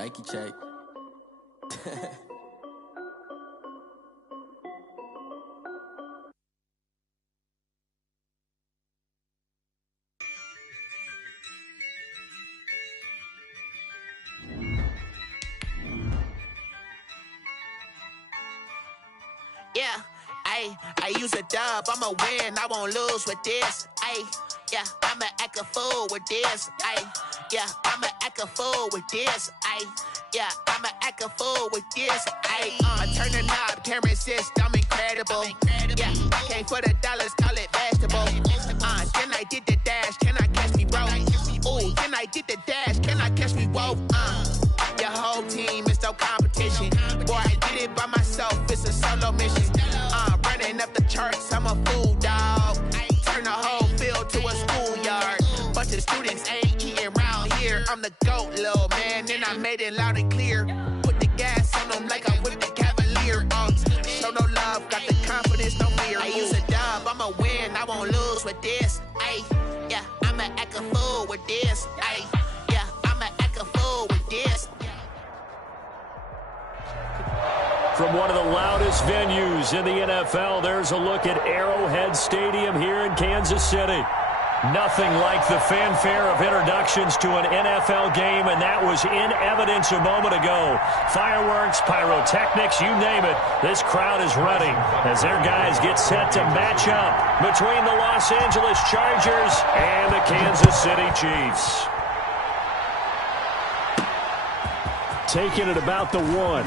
Nike check. Yeah, I use a dub, I'ma win, I won't lose with this. Yeah, I'ma act a fool with this. Yeah, I'ma act a fool with this. Yeah, I'ma act a fool with this. I turn the knob, can't resist, I'm incredible. Yeah, came for the dollars, call it vegetable. Then I did the dash, can I catch me, bro? Ooh, then I did the dash, can I catch me, whoa? Your whole team is no competition. Boy, I did it by myself, it's a solo mission. Running up the charts, I'm a fool, dog. Turn the whole field to a schoolyard. Bunch of students ain't eating round here. I'm the GOAT, little man, and I made it loud and clear. Put the gas on them like I'm with the Cavalier. Show no love, got the confidence, no fear. I use a dub, I'ma win, I won't lose with this. Yeah, I'ma act a fool with this. Yeah, I'ma act a fool with this. From one of the loudest venues in the NFL, there's a look at Arrowhead Stadium here in Kansas City. Nothing like the fanfare of introductions to an NFL game, and that was in evidence a moment ago. Fireworks, pyrotechnics, you name it. This crowd is ready as their guys get set to match up between the Los Angeles Chargers and the Kansas City Chiefs. Taking it about the 1.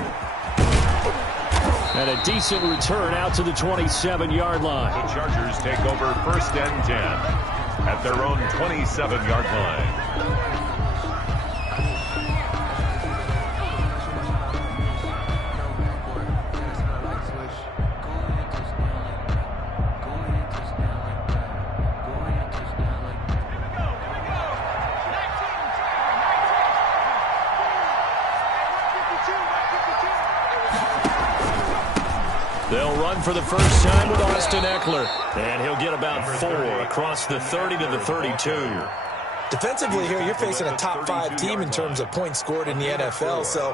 And a decent return out to the 27-yard line. The Chargers take over 1st and 10 at their own 27-yard line. They'll run for the first time with Austin Eckler. And he'll get about 4 across the 30 to the 32. Defensively here, you're facing a top 5 team in terms of points scored in the NFL. So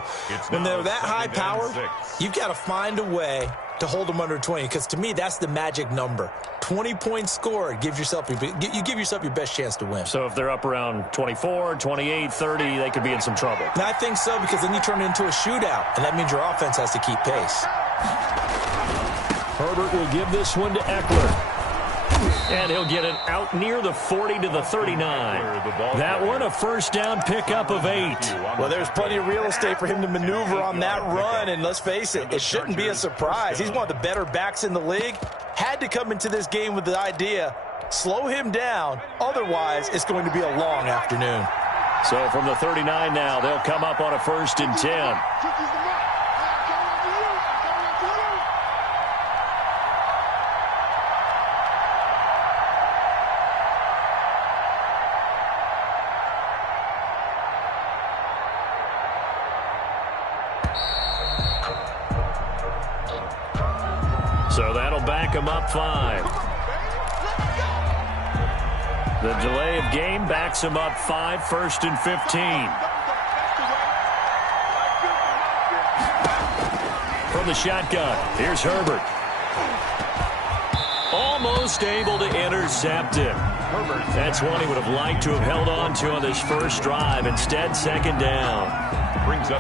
when they're that high power, you've got to find a way to hold them under 20. Because to me, that's the magic number. 20 points scored, you give yourself your best chance to win. So if they're up around 24, 28, 30, they could be in some trouble. And I think so, because then you turn it into a shootout. And that means your offense has to keep pace. Herbert will give this one to Eckler. And he'll get it out near the 40 to the 39. That one, a first down pickup of 8. Well, there's plenty of real estate for him to maneuver on that run. And let's face it, it shouldn't be a surprise. He's one of the better backs in the league. Had to come into this game with the idea, slow him down. Otherwise, it's going to be a long afternoon. So from the 39 now, they'll come up on a 1st and 10. So that'll back him up 5. The delay of game backs him up 5, 1st and 15. From the shotgun, here's Herbert. Almost able to intercept him. That's one he would have liked to have held on to on this first drive. Instead, 2nd down.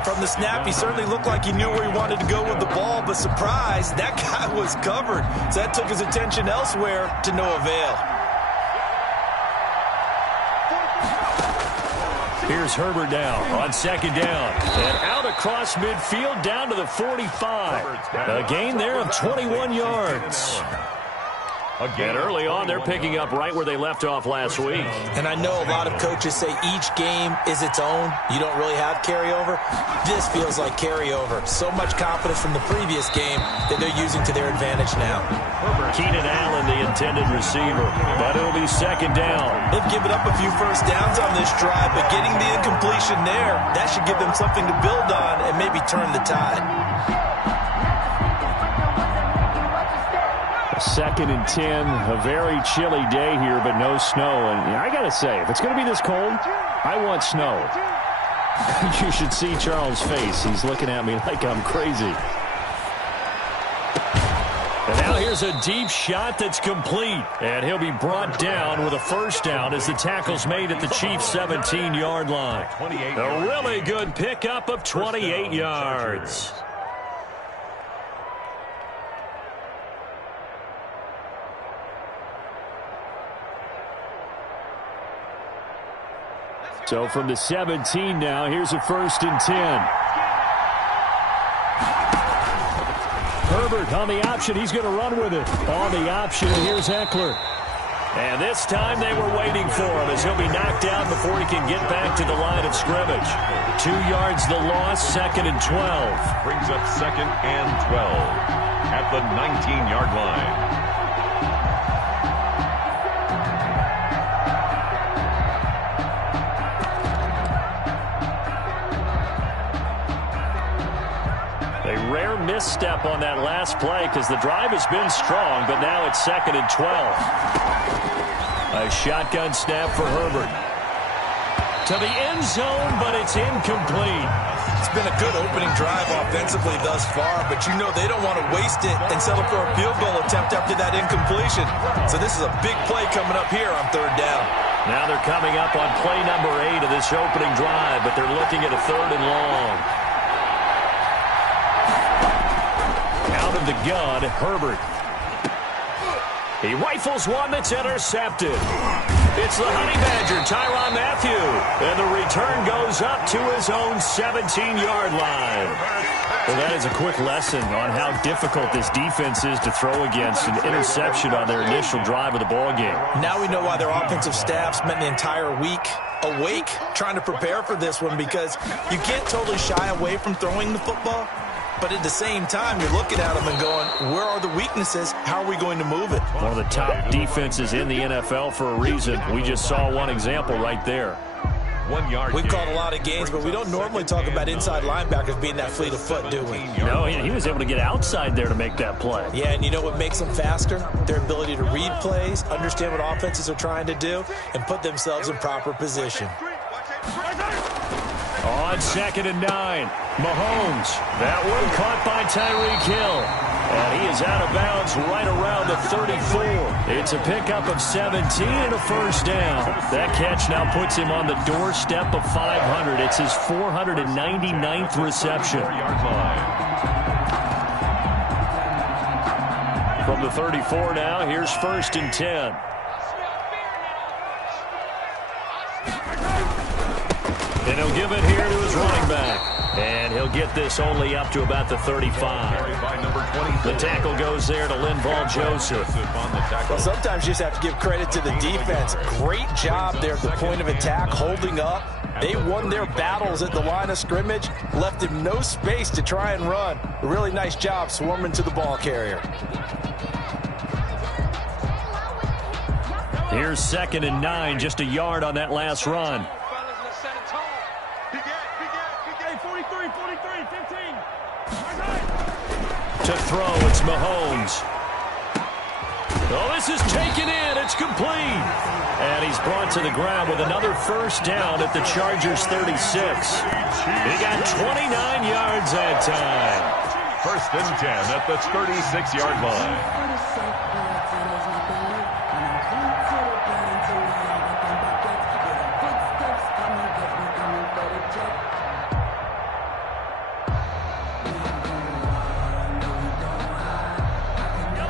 From the snap, he certainly looked like he knew where he wanted to go with the ball, but surprise, that guy was covered. So that took his attention elsewhere to no avail. Here's Herbert now on 2nd down. And out across midfield down to the 45. A gain there of 21 yards. And early on, they're picking up right where they left off last week. And I know a lot of coaches say each game is its own. You don't really have carryover. This feels like carryover. So much confidence from the previous game that they're using to their advantage now. Keenan Allen, the intended receiver. But it'll be 2nd down. They've given up a few first downs on this drive, but getting the incompletion there, that should give them something to build on and maybe turn the tide. 2nd and 10, a very chilly day here, but no snow. And I got to say, if it's going to be this cold, I want snow. You should see Charles' face. He's looking at me like I'm crazy. And now here's a deep shot that's complete. And he'll be brought down with a first down as the tackle's made at the Chiefs' 17-yard line. A really good pickup of 28 yards. So from the 17 now, here's a 1st and 10. Herbert on the option. He's going to run with it. On the option, here's Eckler. And this time they were waiting for him as he'll be knocked down before he can get back to the line of scrimmage. 2 yards the loss, 2nd and 12. Brings up 2nd and 12 at the 19-yard line. Rare misstep on that last play because the drive has been strong, but now it's 2nd and 12. A shotgun snap for Herbert. To the end zone, but it's incomplete. It's been a good opening drive offensively thus far, but you know they don't want to waste it and settle for a field goal attempt after that incompletion. So this is a big play coming up here on 3rd down. Now they're coming up on play number 8 of this opening drive, but they're looking at a 3rd and long. Out of the gun, Herbert. He rifles one that's intercepted. It's the Honey Badger, Tyrann Mathieu. And the return goes up to his own 17-yard line. Well, that is a quick lesson on how difficult this defense is to throw against an interception on their initial drive of the ballgame. Now we know why their offensive staff spent the entire week awake trying to prepare for this one, because you can't totally shy away from throwing the football. But at the same time, you're looking at them and going, where are the weaknesses? How are we going to move it? One of the top defenses in the NFL for a reason. We just saw one example right there. 1 yard. We've caught a lot of games, but we don't normally talk about inside linebackers being that fleet of foot, do we? No, he was able to get outside there to make that play. Yeah, and you know what makes them faster? Their ability to read plays, understand what offenses are trying to do, and put themselves in proper position. On 2nd and 9, Mahomes. That one caught by Tyreek Hill. And he is out of bounds right around the 34. It's a pickup of 17 and a first down. That catch now puts him on the doorstep of 500. It's his 499th reception. From the 34 now, here's 1st and 10. And he'll give it here to his running back. And he'll get this only up to about the 35. The tackle goes there to Linval Joseph. Well, sometimes you just have to give credit to the defense. Great job there at the point of attack, holding up. They won their battles at the line of scrimmage, left him no space to try and run. A really nice job swarming to the ball carrier. Here's 2nd and 9, just a yard on that last run. To throw, it's Mahomes. Oh, this is taken in. It's complete. And he's brought to the ground with another first down at the Chargers' 36. He got 29 yards that time. 1st and 10 at the 36-yard line.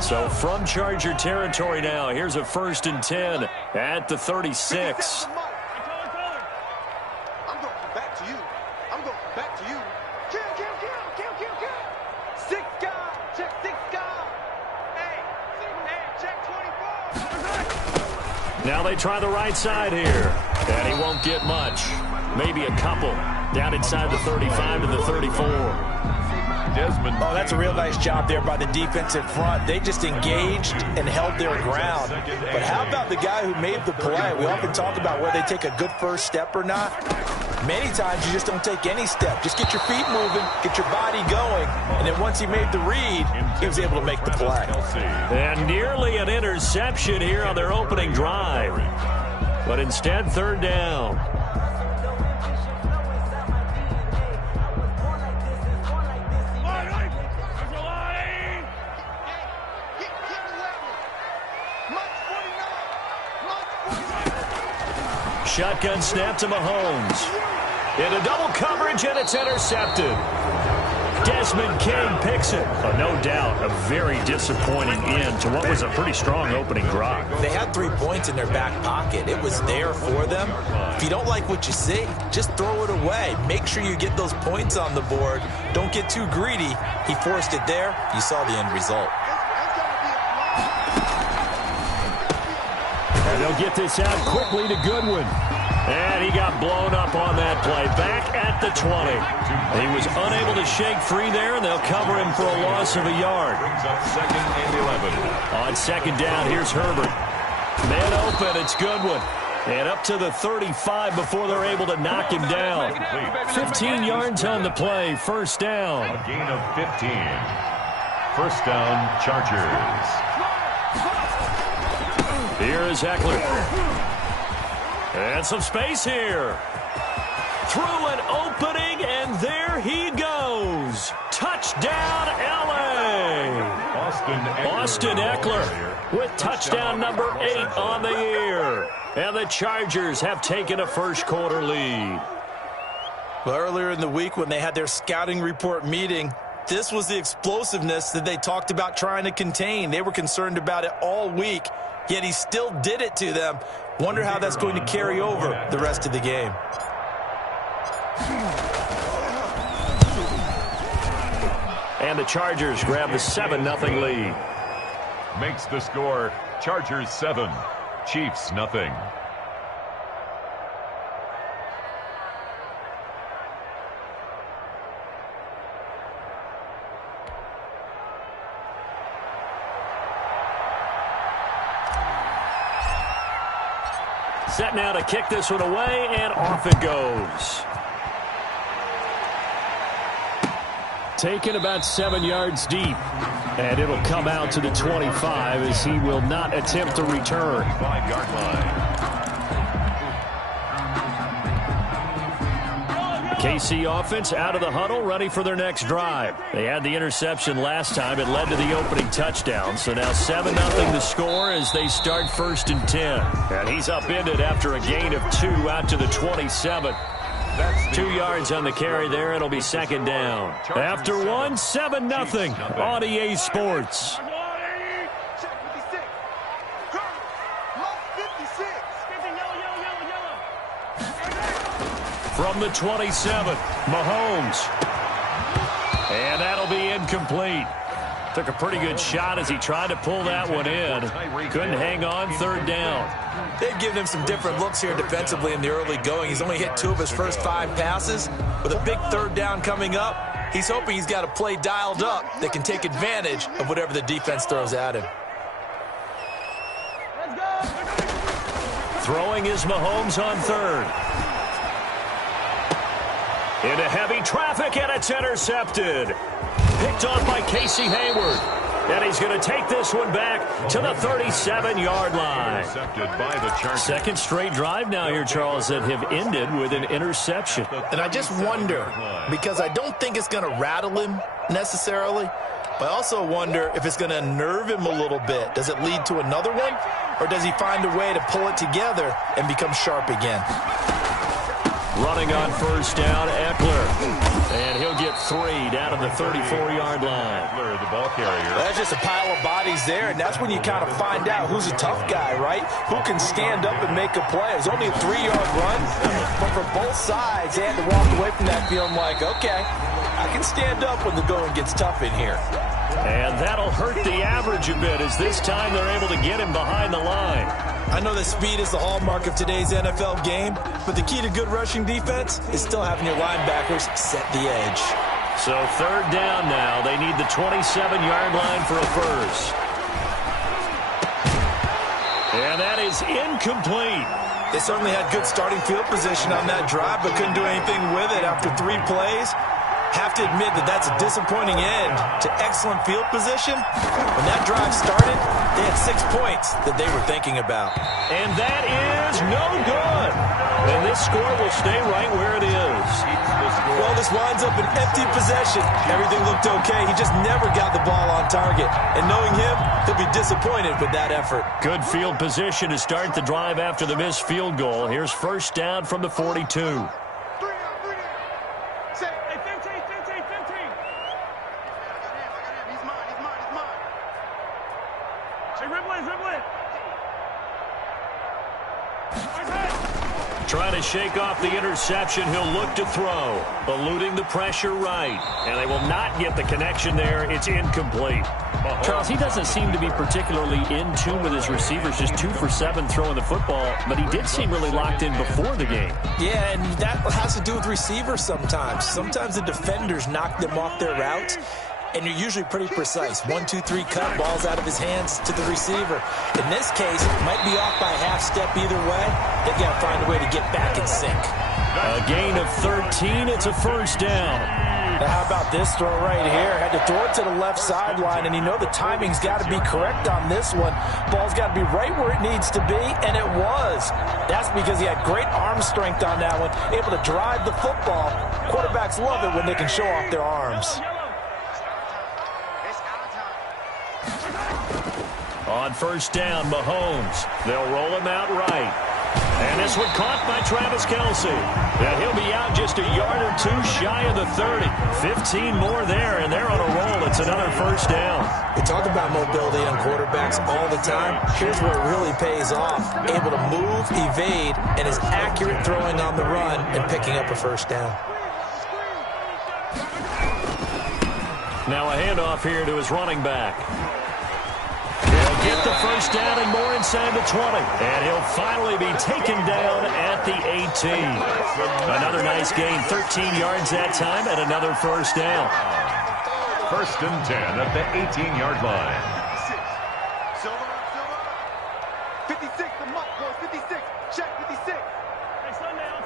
So from Charger territory now, here's a 1st and 10 at the 36. I'm going back to you. I'm going back to you. Kill. 6 guy. Check 6 guy. Hey, check 24. Now they try the right side here. And he won't get much. Maybe a couple. Down inside the 35 to the 34. Desmond. Oh, that's a real nice job there by the defensive front. They just engaged and held their ground. But how about the guy who made the play? We often talk about whether they take a good first step or not. Many times you just don't take any step. Just get your feet moving, get your body going, and then once he made the read, he was able to make the play. And nearly an interception here on their opening drive. But instead, 3rd down. shotgun snap to Mahomes. Into double coverage, and it's intercepted. Desmond King picks it. No doubt, a very disappointing end to what was a pretty strong opening drive. They had 3 points in their back pocket. It was there for them. If you don't like what you see, just throw it away. Make sure you get those points on the board. Don't get too greedy. He forced it there. You saw the end result. And they'll get this out quickly to Goodwin. And he got blown up on that play. Back at the 20. He was unable to shake free there, and they'll cover him for a loss of a yard. Brings up 2nd and 11. On 2nd down, here's Herbert. Man open, it's Goodwin. And up to the 35 before they're able to knock him down. 15 yards on the play, 1st down. A gain of 15. 1st down, Chargers. Here is Eckler. And some space here. Through an opening, and there he goes. Touchdown, L.A. Austin Eckler with touchdown number 8 on the year. And the Chargers have taken a first-quarter lead. Well, earlier in the week when they had their scouting report meeting, this was the explosiveness that they talked about trying to contain. They were concerned about it all week, yet he still did it to them. Wonder how that's going to carry over the rest of the game. And the Chargers grab the 7-0 lead. Makes the score Chargers 7, Chiefs nothing. Set now to kick this one away, and off it goes. Taken about 7 yards deep. And it'll come out to the 25 as he will not attempt to return. 5-yard line. KC offense out of the huddle, ready for their next drive. They had the interception last time. It led to the opening touchdown. So now 7-0 the score as they start 1st and 10. And he's upended after a gain of 2 out to the 27. That's 2 yards on the carry there. It'll be 2nd down. After 1, 7-0 on EA Sports. From the 27, Mahomes. And that'll be incomplete. Took a pretty good shot as he tried to pull that one in. Couldn't hang on, 3rd down. They've given him some different looks here defensively in the early going. He's only hit 2 of his first 5 passes. With a big 3rd down coming up, he's hoping he's got a play dialed up that can take advantage of whatever the defense throws at him. Throwing is Mahomes on 3rd. Into heavy traffic, and it's intercepted. Picked off by Casey Hayward. And he's going to take this one back to the 37-yard line. Intercepted by the Chargers. 2nd straight drive now here, Charles, that have ended with an interception. And I just wonder, because I don't think it's going to rattle him necessarily, but I also wonder if it's going to unnerve him a little bit. Does it lead to another one, or does he find a way to pull it together and become sharp again? Running on 1st down, Eckler. And he'll get 3 down at the 34-yard line. Eckler, the ball carrier. That's just a pile of bodies there, and that's when you kind of find out who's a tough guy, right? Who can stand up and make a play. It was only a 3-yard run, but for both sides, they had to walk away from that feeling like, okay, I can stand up when the going gets tough in here. And that'll hurt the average a bit as this time they're able to get him behind the line. I know that speed is the hallmark of today's NFL game, but the key to good rushing defense is still having your linebackers set the edge. So 3rd down now. They need the 27-yard line for a first. And that is incomplete. They certainly had good starting field position on that drive, but couldn't do anything with it after 3 plays. Have to admit that that's a disappointing end to excellent field position. When that drive started, they had 6 points that they were thinking about. And that is no good. And this score will stay right where it is. Well, this winds up an empty possession. Everything looked okay. He just never got the ball on target. And knowing him, he'll be disappointed with that effort. Good field position to start the drive after the missed field goal. Here's first down from the 42. Trying to shake off the interception. He'll look to throw. Eluding the pressure right. And they will not get the connection there. It's incomplete. Charles, he doesn't seem to be particularly in tune with his receivers. Just 2 for 7 throwing the football. But he did seem really locked in before the game. Yeah, and that has to do with receivers sometimes. Sometimes the defenders knock them off their routes. And you're usually pretty precise. 1, 2, 3 cut, balls out of his hands to the receiver. In this case, might be off by a half step either way. They've got to find a way to get back in sync. A gain of 13. It's a first down. Now, how about this throw right here? Had to throw it to the left sideline, and you know the timing's got to be correct on this one. Ball's got to be right where it needs to be, and it was. That's because he had great arm strength on that one, able to drive the football. Quarterbacks love it when they can show off their arms. On first down, Mahomes. They'll roll him out right. And this one caught by Travis Kelce. And he'll be out just a yard or two shy of the 30. 15 more there, and they're on a roll. It's another first down. We talk about mobility on quarterbacks all the time. Here's where it really pays off. Able to move, evade, and is accurate throwing on the run and picking up a first down. Now a handoff here to his running back. Get the first down and more inside the 20. And he'll finally be taken down at the 18. Another nice gain, 13 yards that time, and another first down. First and 10 at the 18-yard line. 56, the muck, boys, 56. Check 56. Hey, sundown.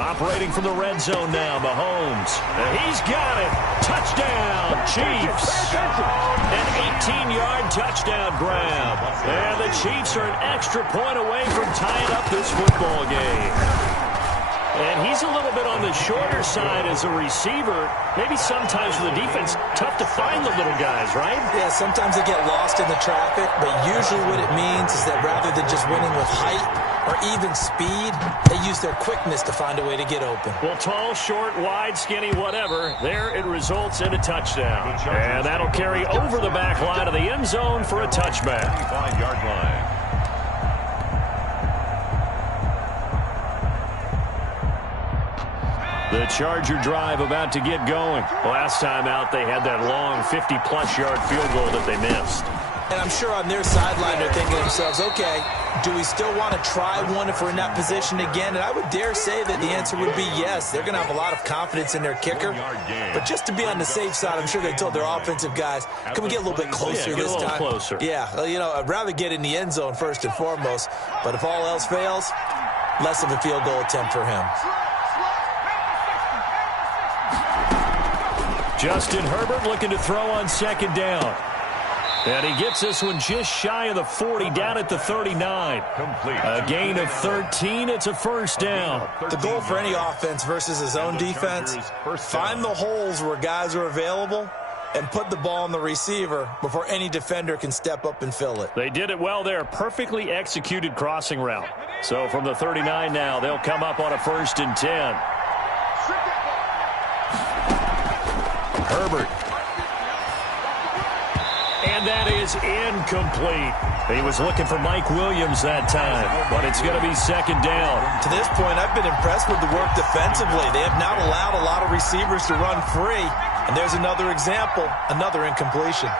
Operating from the red zone now, Mahomes. And he's got it. Touchdown, Chiefs. An 18-yard touchdown grab. And the Chiefs are an extra point away from tying up this football game. And he's a little bit on the shorter side as a receiver. Maybe sometimes for the defense, tough to find the little guys, right? Yeah, sometimes they get lost in the traffic, but usually what it means is that rather than just winning with height or even speed, they use their quickness to find a way to get open. Well, tall, short, wide, skinny, whatever, there it results in a touchdown. And that'll carry over the back line of the end zone for a touchback. 25-yard line. The Charger drive about to get going. Last time out, they had that long 50-plus yard field goal that they missed. And I'm sure on their sideline they're thinking to themselves, okay, do we still want to try one if we're in that position again? And I would dare say that the answer would be yes. They're going to have a lot of confidence in their kicker. But just to be on the safe side, I'm sure they told their offensive guys, can we get a little bit closer this time? Closer. Yeah, well, you know, I'd rather get in the end zone first and foremost. But if all else fails, less of a field goal attempt for him. Justin Herbert looking to throw on second down. And he gets this one just shy of the 40, down at the 39. Complete. A gain of 13. It's a first down. The goal for any offense versus his own defense, find the holes where guys are available and put the ball on the receiver before any defender can step up and fill it. They did it well there. Perfectly executed crossing route. So from the 39 now, they'll come up on a 1st and 10. Herbert. And that is incomplete. He was looking for Mike Williams that time, but it's going to be second down. To this point, I've been impressed with the work defensively. They have not allowed a lot of receivers to run free. And there's another example, another incompletion.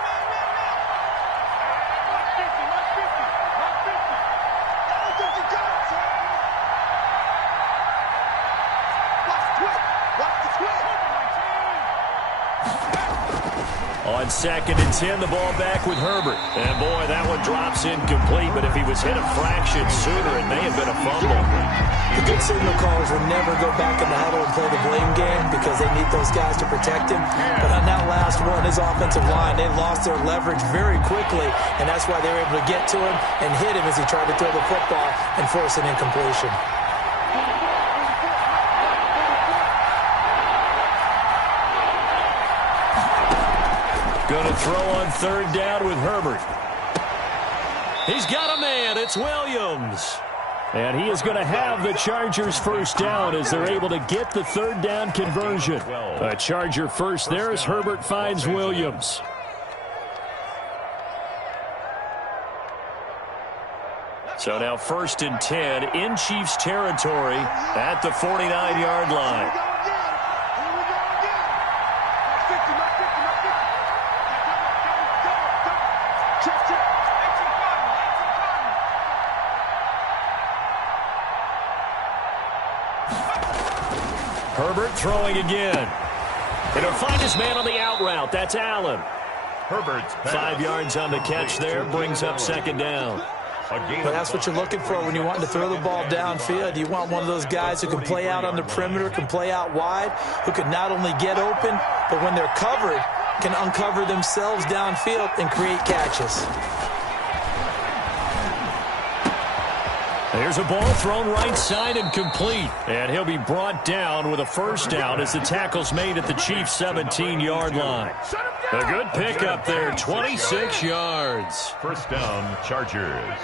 On 2nd and 10, the ball back with Herbert. And, boy, that one drops incomplete, but if he was hit a fraction sooner, it may have been a fumble. The good signal callers will never go back in the huddle and play the blame game because they need those guys to protect him. But on that last one, his offensive line, they lost their leverage very quickly, and that's why they were able to get to him and hit him as he tried to throw the football and force an incompletion. Going to throw on 3rd down with Herbert. He's got a man. It's Williams. And he is going to have the Chargers first down as they're able to get the 3rd down conversion. A Charger first there as Herbert finds Williams. So now 1st and 10 in Chiefs territory at the 49-yard line. Herbert throwing again. It'll find his man on the out route. That's Allen. Herbert's 5 yards on the catch there. Brings up 2nd down. But that's what you're looking for when you want to throw the ball downfield. You want one of those guys who can play out on the perimeter, can play out wide, who can not only get open, but when they're covered, can uncover themselves downfield and create catches. There's a ball thrown right side and complete. And he'll be brought down with a first down as the tackle's made at the Chiefs' 17-yard line. A good pickup there, 26 yards. First down, Chargers.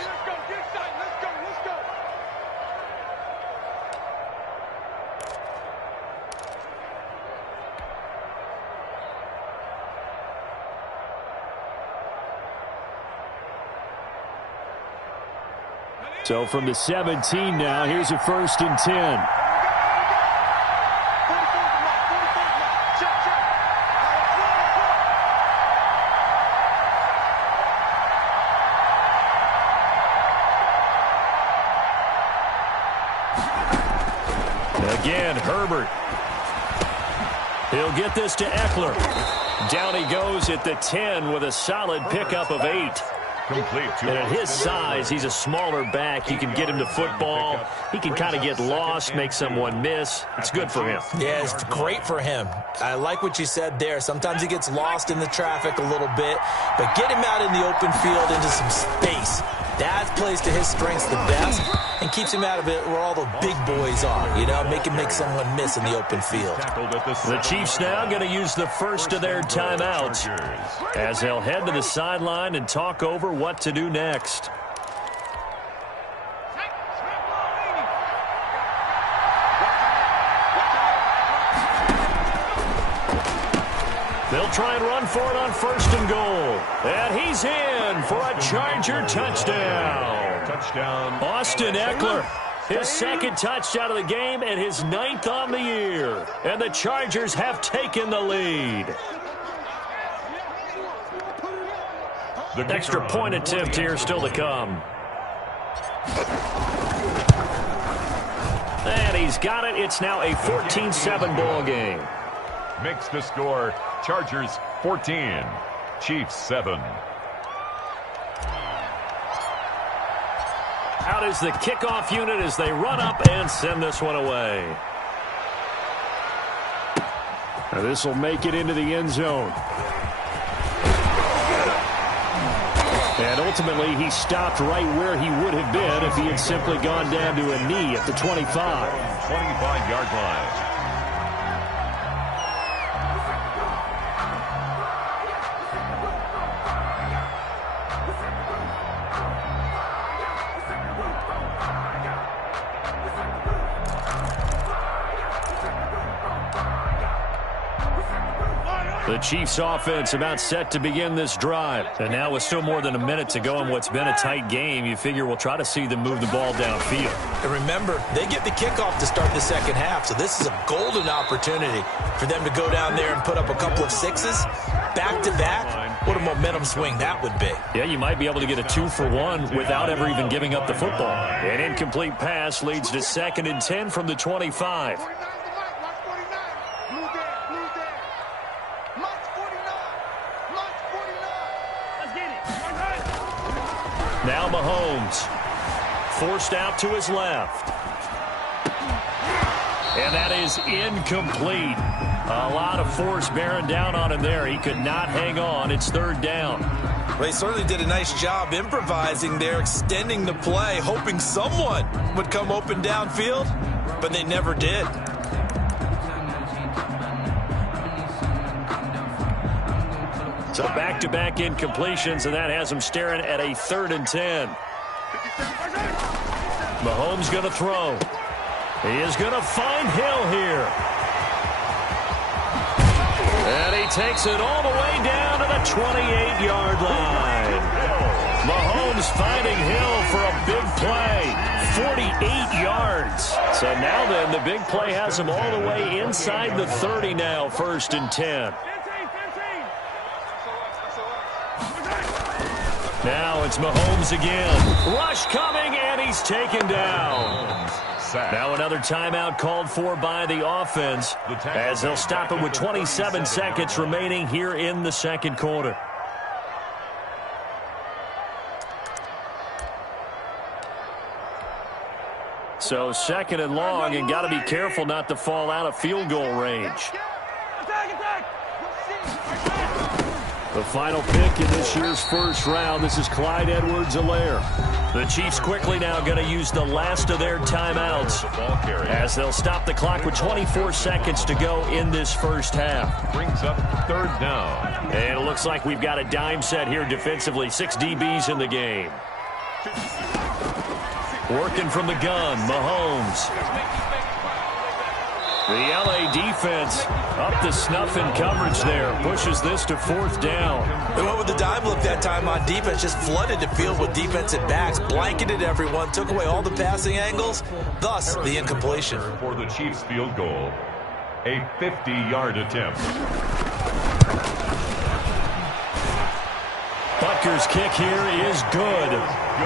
So from the 17 now, here's a 1st and 10. Again, Herbert. He'll get this to Eckler. Down he goes at the 10 with a solid pickup of 8. And at his size, he's a smaller back. You can get him to football. He can kind of get lost, make someone miss. It's good for him. Yeah, it's great for him. I like what you said there. Sometimes he gets lost in the traffic a little bit, but get him out in the open field into some space. That plays to his strengths the best and keeps him out of it where all the big boys are, you know, make someone miss in the open field. The Chiefs now going to use the first of their timeouts as they'll head to the sideline and talk over what to do next. They'll try and run for it on 1st and goal. And he's in for a Charger touchdown. Austin Eckler, his 2nd touchdown of the game and his 9th on the year. And the Chargers have taken the lead. Extra point attempt here still to come. And he's got it. It's now a 14-7 ball game. Makes the score Chargers 14, Chiefs 7. Out is the kickoff unit as they run up and send this one away. Now this will make it into the end zone. And ultimately, he stopped right where he would have been if he had simply gone down to a knee at the 25. 25-yard line. The Chiefs offense about set to begin this drive. And now with still more than a minute to go in what's been a tight game, you figure we'll try to see them move the ball downfield. And remember, they get the kickoff to start the second half, so this is a golden opportunity for them to go down there and put up a couple of sixes back-to-back. What a momentum swing that would be. Yeah, you might be able to get a 2-for-1 without ever even giving up the football. An incomplete pass leads to 2nd and 10 from the 25. Now Mahomes. Forced out to his left. And that is incomplete. A lot of force bearing down on him there. He could not hang on. It's third down. They certainly did a nice job improvising there, extending the play, hoping someone would come open downfield, but they never did. So back-to-back incompletions, and that has him staring at a 3rd and 10. Mahomes going to throw. He is going to find Hill here. And he takes it all the way down to the 28-yard line. Mahomes finding Hill for a big play. 48 yards. So now then, the big play has him all the way inside the 30 now, 1st and 10. Now it's Mahomes again. Rush coming, and he's taken down. Now another timeout called for by the offense as they'll stop it with 27 seconds remaining here in the second quarter. So 2nd and long, and got to be careful not to fall out of field goal range. The final pick in this year's first round, this is Clyde Edwards-Helaire. The Chiefs quickly now going to use the last of their timeouts as they'll stop the clock with 24 seconds to go in this first half. Brings up 3rd down. And it looks like we've got a dime set here defensively. 6 DBs in the game. Working from the gun, Mahomes. The LA defense up to snuff in coverage there. Pushes this to 4th down. They went with the dime look that time on defense. Just flooded the field with defensive backs. Blanketed everyone. Took away all the passing angles. Thus, the incompletion. For the Chiefs field goal. A 50-yard attempt. Butker's kick here is good.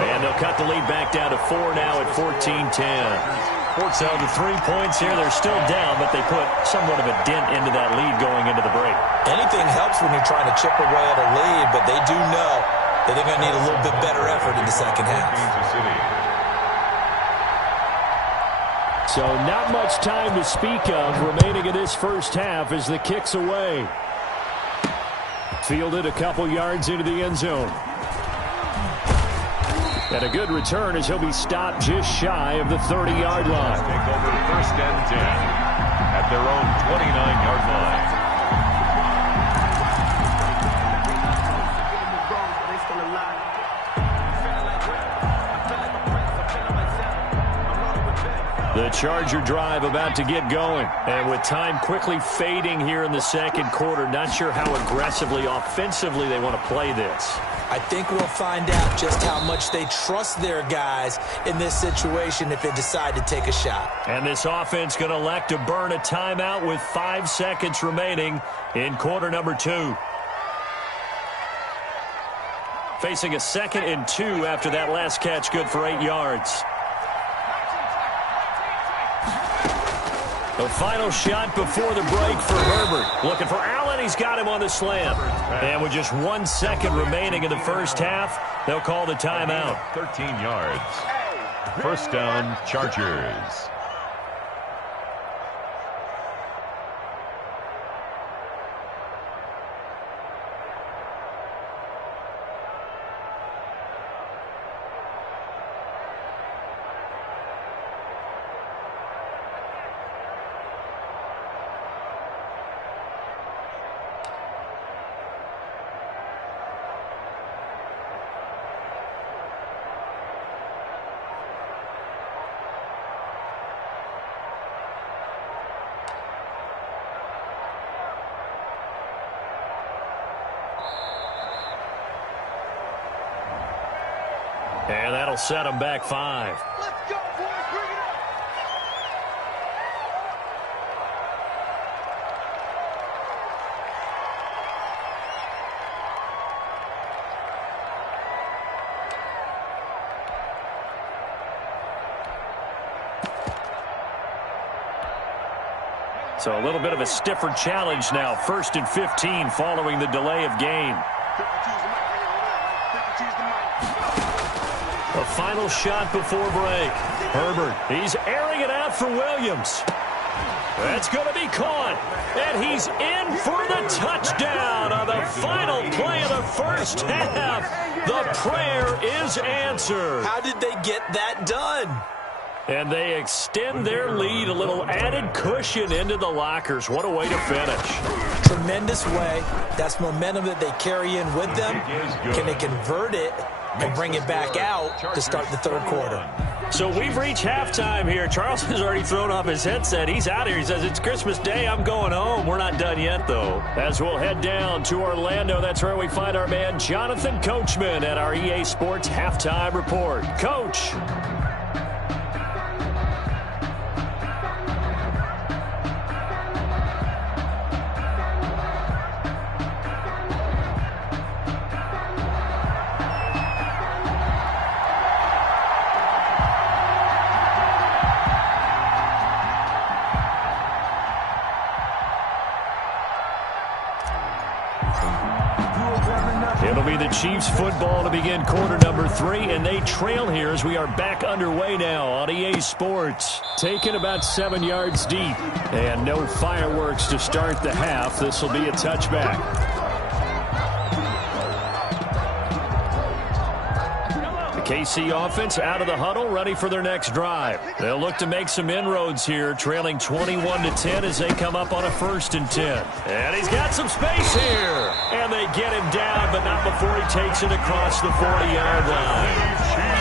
And they'll cut the lead back down to 4 now at 14-10. So the 3 points here, they're still down, but they put somewhat of a dent into that lead going into the break. Anything helps when you're trying to chip away at a lead, but they do know that they're going to need a little bit better effort in the second half. So not much time to speak of remaining in this first half as the kick's away. Fielded a couple yards into the end zone. And a good return as he'll be stopped just shy of the 30-yard line. Take over 1st and 10 at their own 29-yard line. The Charger drive about to get going. And with time quickly fading here in the second quarter, not sure how aggressively, offensively they want to play this. I think we'll find out just how much they trust their guys in this situation if they decide to take a shot. And this offense going to elect to burn a timeout with 5 seconds remaining in quarter number 2. Facing a 2nd and 2 after that last catch, good for 8 yards. The final shot before the break for Herbert. Looking for Allen. He's got him on the slam. And with just 1 second remaining in the first half, they'll call the timeout. 13 yards. 1st down, Chargers. And that'll set them back 5. Let's go, boys. Bring it up. So a little bit of a stiffer challenge now. 1st and 15 following the delay of game. A final shot before break. Herbert, he's airing it out for Williams. That's going to be caught. And he's in for the touchdown on the final play of the first half. The prayer is answered. How did they get that done? And they extend their lead, a little added cushion into the lockers. What a way to finish. Tremendous way. That's momentum that they carry in with them. Can they convert it and bring it back out to start the third quarter? So we've reached halftime here. Charles has already thrown off his headset. He's out here. He says, it's Christmas Day. I'm going home. We're not done yet, though. As we'll head down to Orlando, that's where we find our man Jonathan Coachman at our EA Sports Halftime Report. Coach. It'll be the Chiefs football to begin quarter number 3, and they trail here as we are back underway now on EA Sports. Taken about 7 yards deep, and no fireworks to start the half. This will be a touchback. KC offense out of the huddle, ready for their next drive. They'll look to make some inroads here, trailing 21-10 as they come up on a 1st and 10. And he's got some space here. And they get him down, but not before he takes it across the 40-yard line.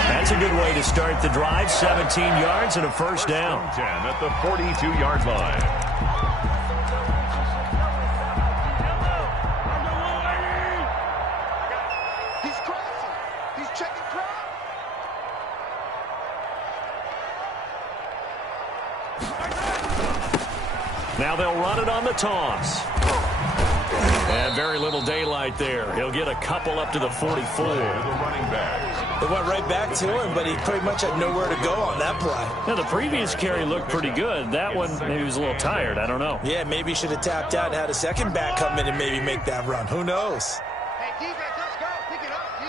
That's a good way to start the drive. 17 yards and a first down. 10 at the 42-yard line. Now they'll run it on the toss. And very little daylight there. He'll get a couple up to the 44. They went right back to him, but he pretty much had nowhere to go on that play. Now, the previous carry looked pretty good. That one, maybe he was a little tired. I don't know. Yeah, maybe he should have tapped out and had a second back come in and maybe make that run. Who knows? Hey, defense, let's go. Pick it up, D.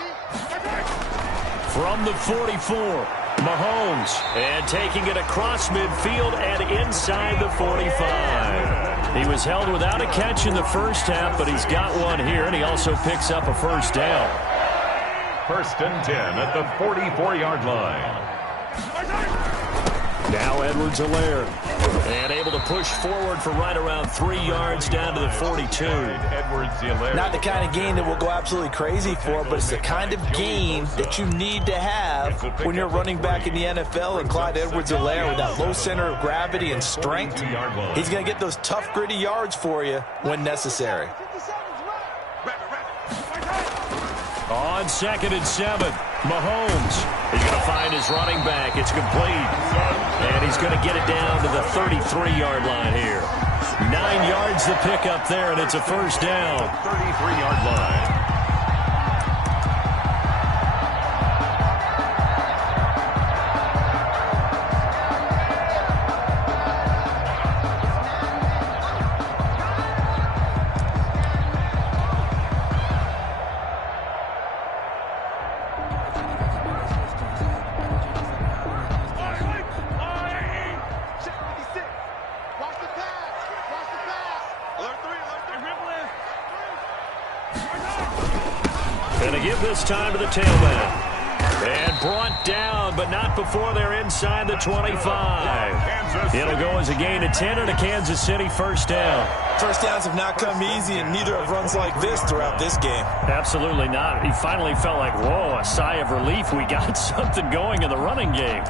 From the 44. Mahomes, and taking it across midfield and inside the 45. He was held without a catch in the first half, but he's got one here, and he also picks up a first down. 1st and 10 at the 44-yard line. Now Edwards-Helaire, and able to push forward for right around 3 yards down to the 42. Not the kind of gain that we'll go absolutely crazy for, but it's the kind of gain that you need to have when you're running back in the NFL. And Clyde Edwards-Helaire, with that low center of gravity and strength, he's going to get those tough, gritty yards for you when necessary. On 2nd and 7, Mahomes. He's going to find his running back. It's complete. And he's going to get it down to the 33-yard line here. 9 yards to pick up there, and it's a first down. 33-yard line. Going to give this time to the tailback. And brought down, but not before they're inside the 25. It'll go as a gain of 10 and a Kansas City first down. First downs have not come easy, and neither have runs like this throughout this game. Absolutely not. He finally felt like, whoa, a sigh of relief. We got something going in the running game.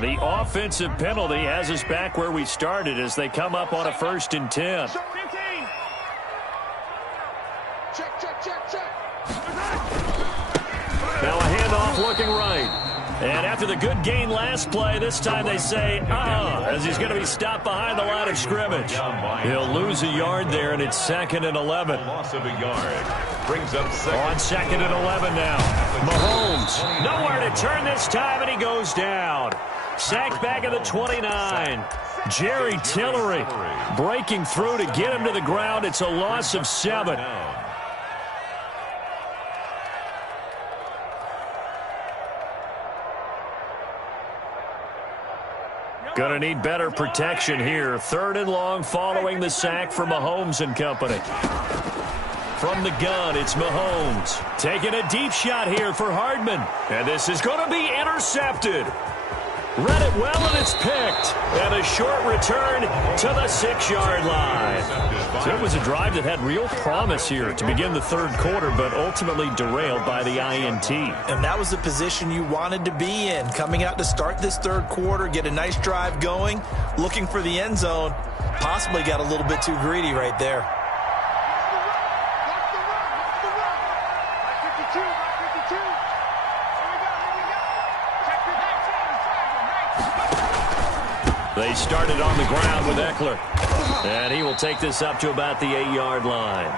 The offensive penalty has us back where we started as they come up on a 1st and 10. Now a handoff looking right. And after the good gain last play, this time they say, as he's going to be stopped behind the line of scrimmage. He'll lose a yard there, and it's 2nd and 11. Loss of a yard. Brings up second. On 2nd and 11 now. Mahomes, nowhere to turn this time, and he goes down. Sacked back at the 29. Jerry Tillery breaking through to get him to the ground. It's a loss of 7. Going to need better protection here. 3rd and long following the sack for Mahomes and company. From the gun, it's Mahomes. Taking a deep shot here for Hardman. And this is going to be intercepted. Read it well, and it's picked. And a short return to the 6-yard line. So it was a drive that had real promise here to begin the 3rd quarter, but ultimately derailed by the INT. And that was the position you wanted to be in. Coming out to start this 3rd quarter, get a nice drive going, looking for the end zone. Possibly got a little bit too greedy right there. They started on the ground with Eckler. And he will take this up to about the 8-yard line.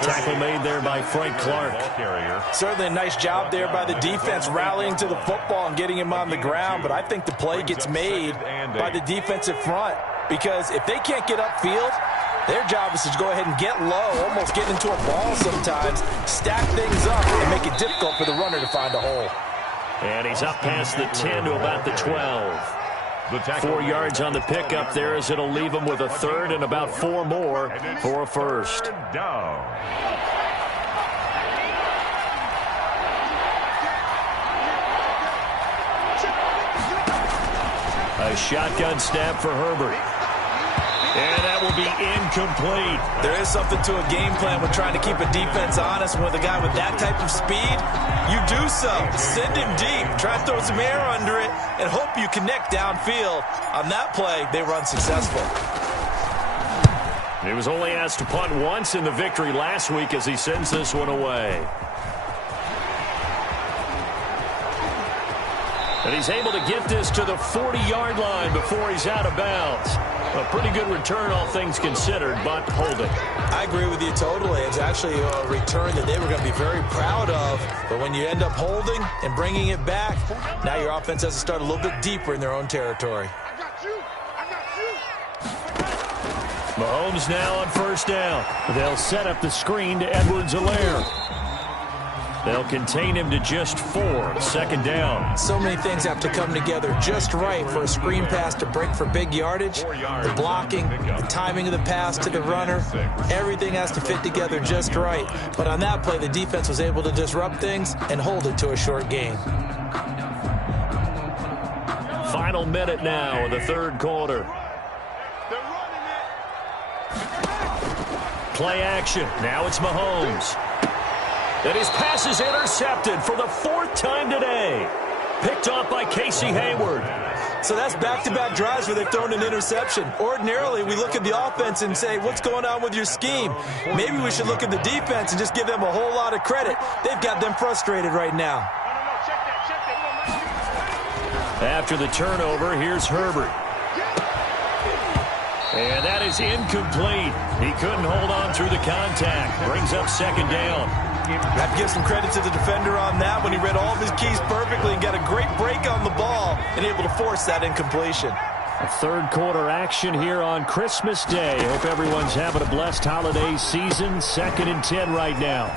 Tackle made there by Frank Clark. Certainly a nice job there by the defense rallying to the football and getting him on the ground. But I think the play gets made by the defensive front. Because if they can't get upfield, their job is to go ahead and get low, almost get into a ball sometimes, stack things up, and make it difficult for the runner to find a hole. And he's up past the 10 to about the 12. 4 yards on the pickup there as it'll leave him with a 3rd and about 4 more for a 1st. A shotgun snap for Herbert. And that will be incomplete. There is something to a game plan with trying to keep a defense honest. And with a guy with that type of speed, you do so. Send him deep. Try to throw some air under it and hope you connect downfield. On that play, they were unsuccessful. He was only asked to punt once in the victory last week as he sends this one away. And he's able to get this to the 40-yard line before he's out of bounds. A pretty good return, all things considered, but holding. I agree with you totally. It's actually a return that they were going to be very proud of. But when you end up holding and bringing it back, now your offense has to start a little bit deeper in their own territory. Mahomes now on 1st down. They'll set up the screen to Edwards-Helaire. They'll contain him to just 4. 2nd down. So many things have to come together just right for a screen pass to break for big yardage. The blocking, the timing of the pass to the runner, everything has to fit together just right. But on that play, the defense was able to disrupt things and hold it to a short gain. Final minute now of the 3rd quarter. Play action. Now it's Mahomes. And his pass is intercepted for the 4th time today. Picked off by Casey Hayward. So that's back-to-back drives where they've thrown an interception. Ordinarily, we look at the offense and say, what's going on with your scheme? Maybe we should look at the defense and just give them a whole lot of credit. They've got them frustrated right now. After the turnover, here's Herbert. And that is incomplete. He couldn't hold on through the contact. Brings up 2nd down. I have to give some credit to the defender on that when he read all of his keys perfectly and got a great break on the ball and able to force that incompletion. A 3rd quarter action here on Christmas Day. Hope everyone's having a blessed holiday season. 2nd and 10 right now.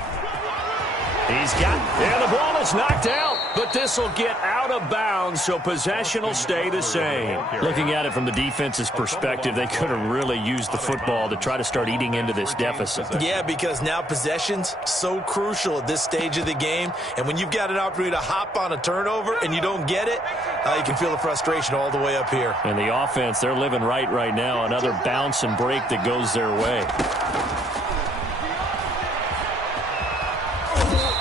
He's got, and the ball is knocked out, but this will get out of bounds, so possession will stay the same. Looking at it from the defense's perspective, they could have really used the football to try to start eating into this deficit. Yeah, because now possession's so crucial at this stage of the game, and when you've got an opportunity to hop on a turnover and you don't get it, you can feel the frustration all the way up here. And the offense, they're living right now. Another bounce and break that goes their way.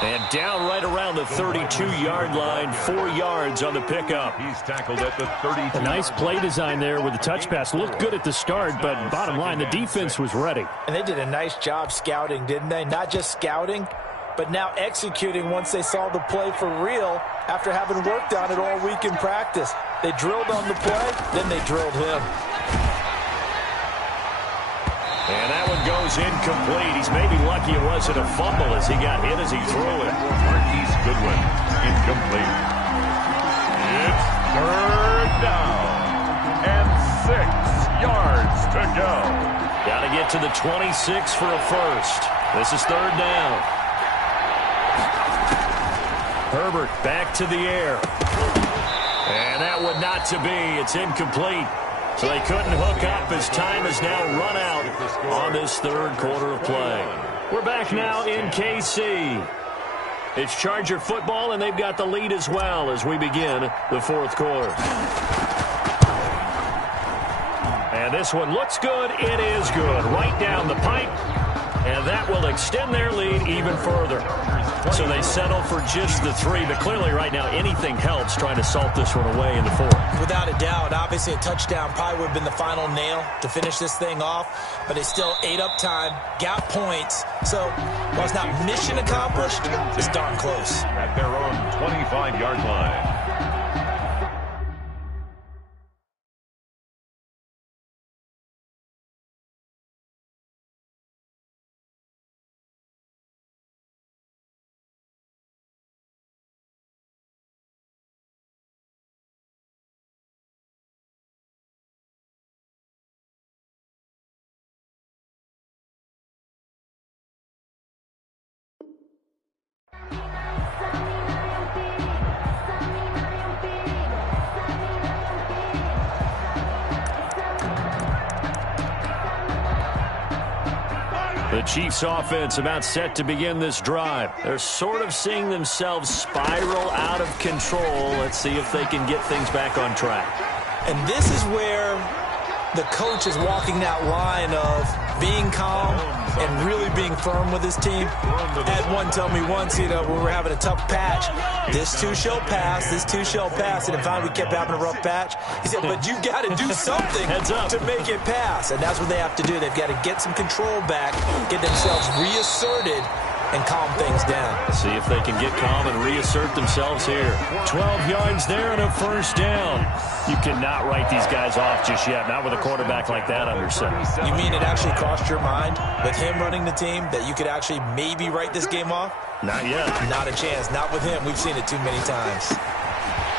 And down right around the 32-yard line, 4 yards on the pickup. He's tackled at the 32. A nice play design there with the touch pass. Looked good at the start, but bottom line, the defense was ready. And they did a nice job scouting, didn't they? Not just scouting, but now executing once they saw the play for real after having worked on it all week in practice. They drilled on the play, then they drilled him. And that one goes incomplete. He's maybe lucky it wasn't a fumble as he got hit as he threw it. Marquise Goodwin, incomplete. It's third down and 6 yards to go. Got to get to the 26 for a first. This is third down. Herbert back to the air. And that one not to be. It's incomplete. So they couldn't hook up as time has now run out on this third quarter of play. We're back now in KC. It's Charger football, and they've got the lead as well as we begin the fourth quarter. And this one looks good. It is good. Right down the pipe. And that will extend their lead even further. So they settle for just the 3. But clearly right now anything helps trying to salt this one away in the 4th. Without a doubt, obviously a touchdown probably would have been the final nail to finish this thing off. But they still ate up time, got points. So while it's not mission accomplished, it's darn close. At their own 25-yard line. The Chiefs offense about set to begin this drive. They're sort of seeing themselves spiral out of control. Let's see if they can get things back on track. And this is where the coach is walking that line of being calm and really being firm with his team. Had one tell me once, when we were having a tough patch, this too shall pass, this too shall pass. And finally we kept having a rough patch. He said, but you got to do something to make it pass. And that's what they have to do. They've got to get some control back, get themselves reasserted, and calm things down. See if they can get calm and reassert themselves here. 12 yards there and a first down. You cannot write these guys off just yet, not with a quarterback like that under center. You mean it actually crossed your mind with him running the team that you could actually maybe write this game off? Not yet. Not a chance. Not with him. We've seen it too many times.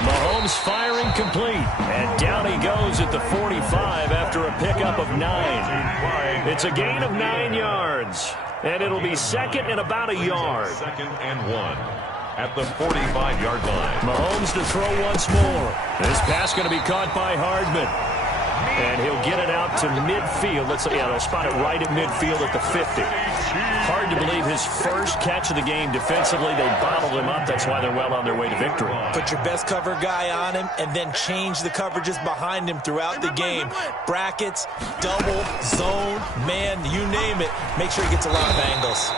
Mahomes firing complete. And down he goes at the 45 after a pickup of 9. It's a gain of 9 yards. And it'll be second and about a yard. Second and 1 at the 45-yard line. Mahomes to throw once more. This pass going to be caught by Hardman. And he'll get it out to midfield. They'll spot it right at midfield at the 50. Hard to believe his first catch of the game defensively. They bottled him up. That's why they're well on their way to victory. Put your best cover guy on him and then change the coverages behind him throughout the game. Brackets, double, zone, man, you name it. Make sure he gets a lot of angles.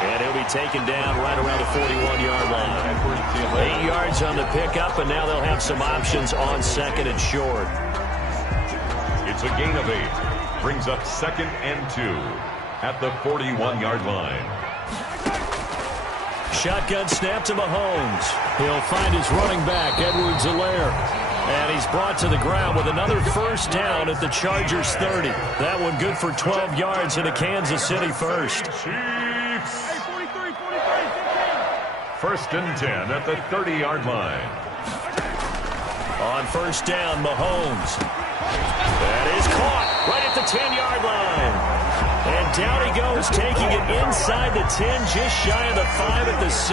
And he'll be taken down right around the 41-yard line. 8 yards on the pickup, and now they'll have some options on second and short. It's a gain of 8. Brings up second and 2 at the 41-yard line. Shotgun snap to Mahomes. He'll find his running back, Edwards-Helaire. And he's brought to the ground with another first down at the Chargers 30. That one good for 12 yards in a Kansas City first. First and 10 at the 30-yard line. On first down, Mahomes. That is caught right at the 10-yard line. And down he goes, taking it inside the 10, just shy of the 5 at the 6.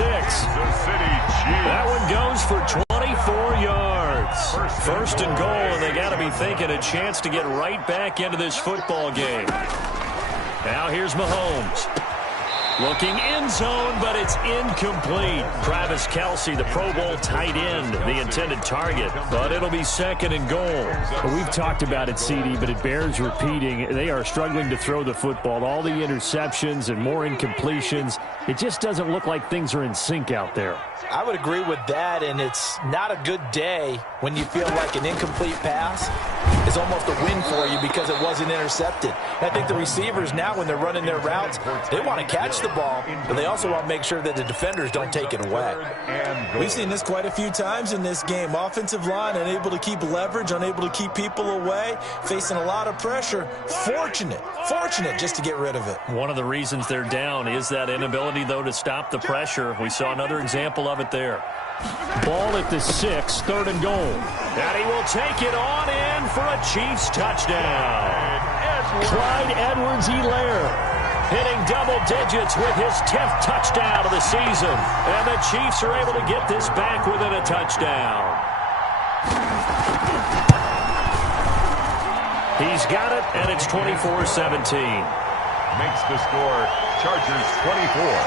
That one goes for 24 yards. First and goal, and they got to be thinking a chance to get right back into this football game. Now here's Mahomes. Looking end zone, but it's incomplete. Travis Kelce, the Pro Bowl tight end, the intended target. But it'll be 2nd and goal. Well, we've talked about it, CD, but it bears repeating. They are struggling to throw the football. All the interceptions and more incompletions. It just doesn't look like things are in sync out there. I would agree with that, and it's not a good day when you feel like an incomplete pass is almost a win for you because it wasn't intercepted. And I think the receivers now, when they're running their routes, they want to catch the ball, but they also want to make sure that the defenders don't take it away. We've seen this quite a few times in this game. Offensive line unable to keep leverage, unable to keep people away, facing a lot of pressure. Fortunate just to get rid of it. One of the reasons they're down is that inability, though, to stop the pressure. We saw another example of it there. Ball at the 6, 3rd and goal. And he will take it on in for a Chiefs touchdown. Clyde Edwards-Helaire hitting double digits with his 10th touchdown of the season. And the Chiefs are able to get this back within a touchdown. He's got it, and it's 24-17. Makes the score Chargers 24,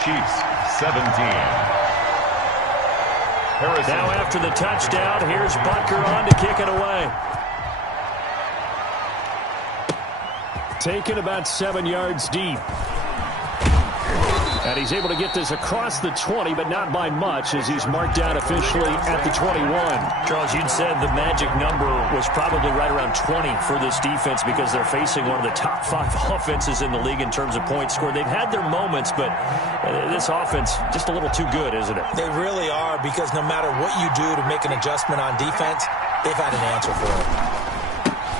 Chiefs 17. Harrison. Now after the touchdown, here's Butker on to kick it away. Taken about 7 yards deep. And he's able to get this across the 20, but not by much, as he's marked down officially at the 21. Charles, you'd said the magic number was probably right around 20 for this defense because they're facing one of the top 5 offenses in the league in terms of points scored. They've had their moments, but this offense just a little too good, isn't it? They really are, because no matter what you do to make an adjustment on defense, they've had an answer for it.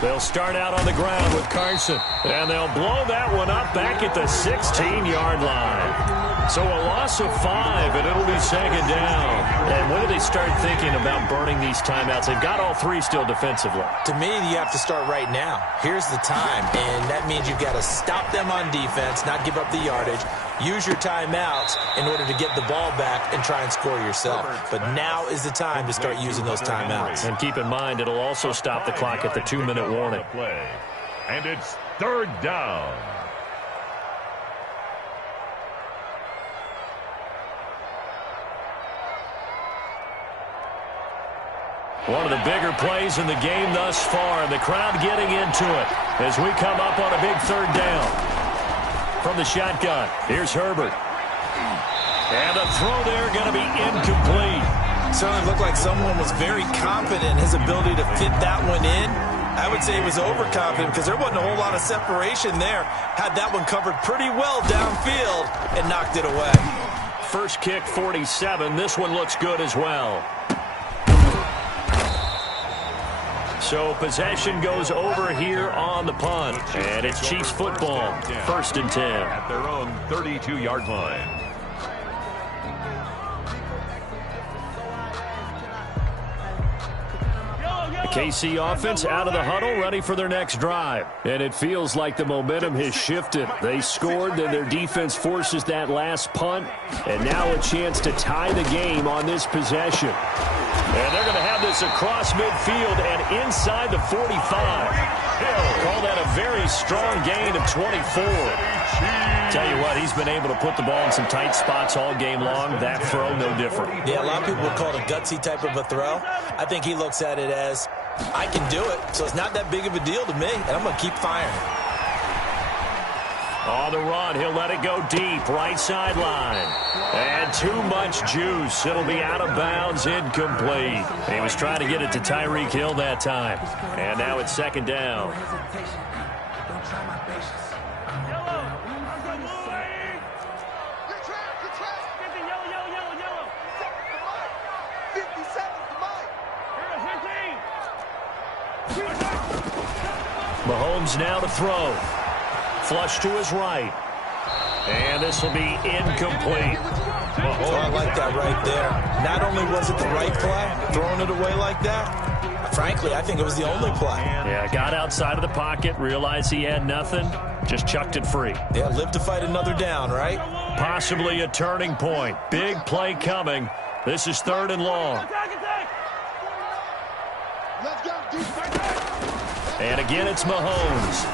They'll start out on the ground with Carson, and they'll blow that one up back at the 16-yard line. So a loss of 5, and it'll be 2nd down. And when do they start thinking about burning these timeouts? They've got all 3 still defensively. To me, you have to start right now. Here's the time, and that means you've got to stop them on defense, not give up the yardage, use your timeouts in order to get the ball back and try and score yourself. But now is the time to start using those timeouts. And keep in mind, it'll also stop the clock at the 2-minute warning. And it's 3rd down. One of the bigger plays in the game thus far, and the crowd getting into it as we come up on a big 3rd down. From the shotgun, here's Herbert. And the throw there going to be incomplete. Certainly looked like someone was very confident in his ability to fit that one in. I would say he was overconfident because there wasn't a whole lot of separation there. Had that one covered pretty well downfield and knocked it away. First kick, 47. This one looks good as well. So possession goes over here on the punt. And it's Chiefs football, 1st and 10. At their own 32-yard line. The KC offense out of the huddle, ready for their next drive. And it feels like the momentum has shifted. They scored, then their defense forces that last punt. And now a chance to tie the game on this possession. And they're going to have this across midfield and inside the 45. Call that a very strong gain of 24. Tell you what, he's been able to put the ball in some tight spots all game long. That throw, no different. Yeah, a lot of people would call it a gutsy type of a throw. I think he looks at it as, I can do it, so it's not that big of a deal to me, and I'm going to keep firing. On the run, he'll let it go deep, right sideline. And too much juice. It'll be out of bounds, incomplete. He was trying to get it to Tyreek Hill that time. And now it's 2nd down. Mahomes now to throw. Flush to his right. And this will be incomplete. Oh, I like that right there. Not only was it the right play, throwing it away like that, frankly, I think it was the only play. Yeah, got outside of the pocket, realized he had nothing, just chucked it free. Yeah, live to fight another down, right? Possibly a turning point. Big play coming. This is 3rd and long. And again, it's Mahomes.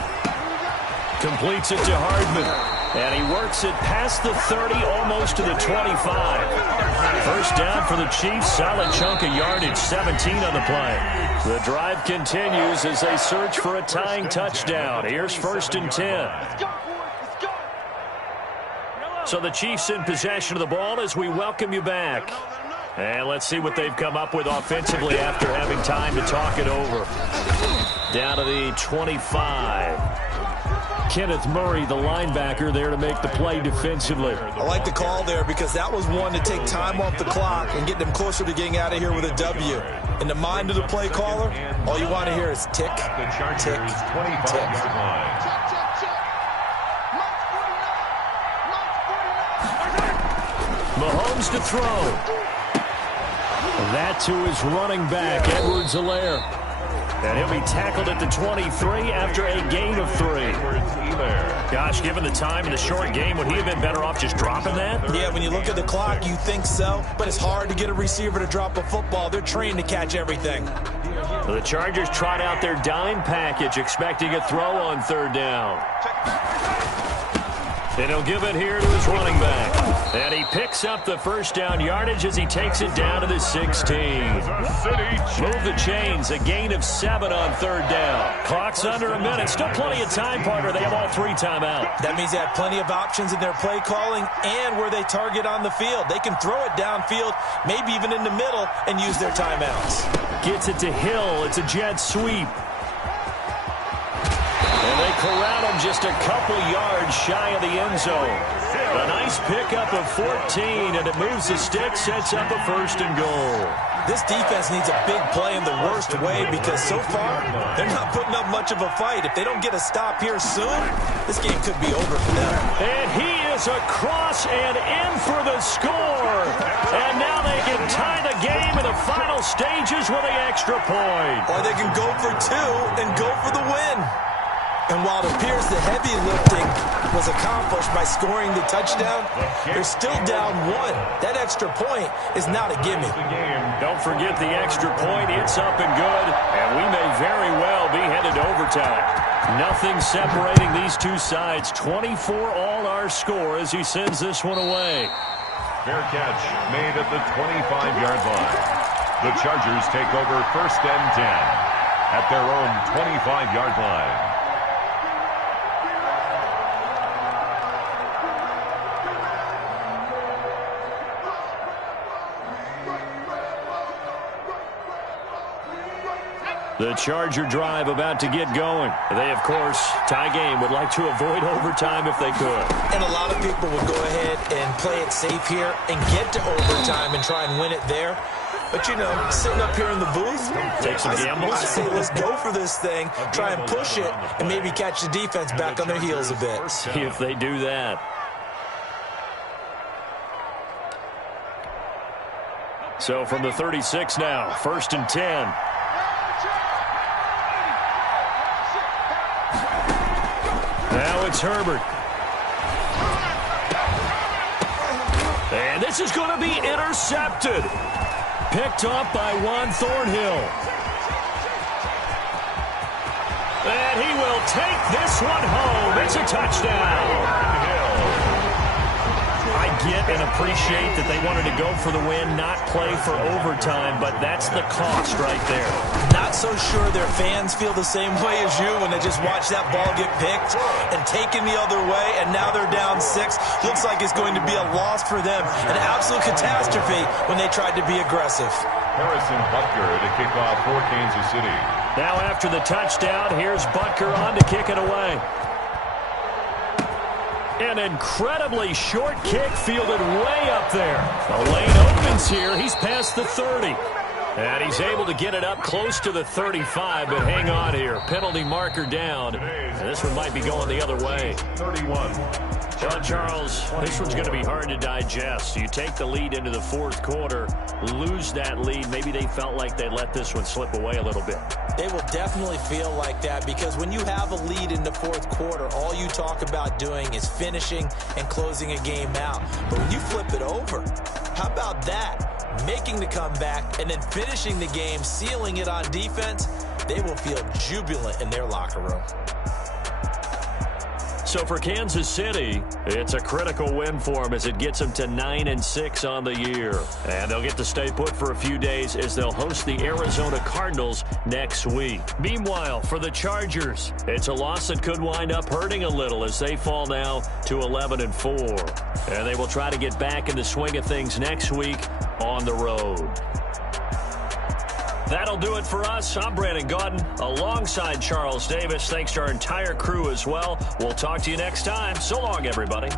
Completes it to Hardman. And he works it past the 30, almost to the 25. First down for the Chiefs. Solid chunk of yardage, 17 on the play. The drive continues as they search for a tying touchdown. Here's 1st and 10. So the Chiefs in possession of the ball as we welcome you back. And let's see what they've come up with offensively after having time to talk it over. Down to the 25. Kenneth Murray, the linebacker, there to make the play defensively. I like the call there because that was one to take time off the clock and get them closer to getting out of here with a W. In the mind of the play caller, all you want to hear is tick, tick, tick. Mahomes to throw. That to his running back, Edwards-Helaire. And he'll be tackled at the 23 after a gain of 3. Gosh, given the time in the short game, would he have been better off just dropping that? Yeah, when you look at the clock, you think so. But it's hard to get a receiver to drop a football. They're trained to catch everything. The Chargers trot out their dime package, expecting a throw on 3rd down. And he'll give it here to his running back. And he picks up the first down yardage as he takes it down to the 16. Move the chains. A gain of 7 on 3rd down. Clock's under a minute. Still plenty of time, partner. They have all 3 timeouts. That means they have plenty of options in their play calling and where they target on the field. They can throw it downfield, maybe even in the middle, and use their timeouts. Gets it to Hill. It's a jet sweep. And they corral him just a couple yards shy of the end zone. A nice pickup of 14, and it moves the stick, sets up a 1st and goal. This defense needs a big play in the worst way because so far they're not putting up much of a fight. If they don't get a stop here soon, this game could be over for them. And he is across and in for the score. And now they can tie the game in the final stages with the extra point. Or they can go for 2 and go for the win. And while it appears the heavy lifting was accomplished by scoring the touchdown, they're still down 1. That extra point is not a gimme. Don't forget the extra point. It's up and good, and we may very well be headed to overtime. Nothing separating these two sides. 24 all our score as he sends this one away. Fair catch made at the 25-yard line. The Chargers take over 1st and 10 at their own 25-yard line. The Charger drive about to get going. They, of course, tie game, would like to avoid overtime if they could. And a lot of people would go ahead and play it safe here and get to overtime and try and win it there. But, you know, sitting up here in the booth, take some gambles. I say let's go for this thing, try and push it, and maybe catch the defense back on their heels a bit. See if they do that. So from the 36 now, 1st and 10. Now it's Herbert. And this is going to be intercepted. Picked up by Juan Thornhill. And he will take this one home. It's a touchdown. I get and appreciate that they wanted to go for the win, not play for overtime, but that's the cost right there. Not so sure their fans feel the same way as you when they just watch that ball get picked and taken the other way, and now they're down 6. Looks like it's going to be a loss for them. An absolute catastrophe when they tried to be aggressive. Harrison Butker to kick off for Kansas City. Now after the touchdown, here's Butker on to kick it away. An incredibly short kick fielded way up there. The lane opens here. He's past the 30. And he's able to get it up close to the 35, but hang on here. Penalty marker down. And this one might be going the other way. 31. John Charles, this one's going to be hard to digest. You take the lead into the 4th quarter, lose that lead. Maybe they felt like they let this one slip away a little bit. They will definitely feel like that because when you have a lead in the 4th quarter, all you talk about doing is finishing and closing a game out. But when you flip it over, how about that? Making the comeback and then finishing the game, sealing it on defense, they will feel jubilant in their locker room. So for Kansas City, it's a critical win for them as it gets them to 9-6 on the year. And they'll get to stay put for a few days as they'll host the Arizona Cardinals next week. Meanwhile, for the Chargers, it's a loss that could wind up hurting a little as they fall now to 11-4. And they will try to get back in the swing of things next week on the road. That'll do it for us. I'm Brandon Gaudin alongside Charles Davis. Thanks to our entire crew as well. We'll talk to you next time. So long, everybody.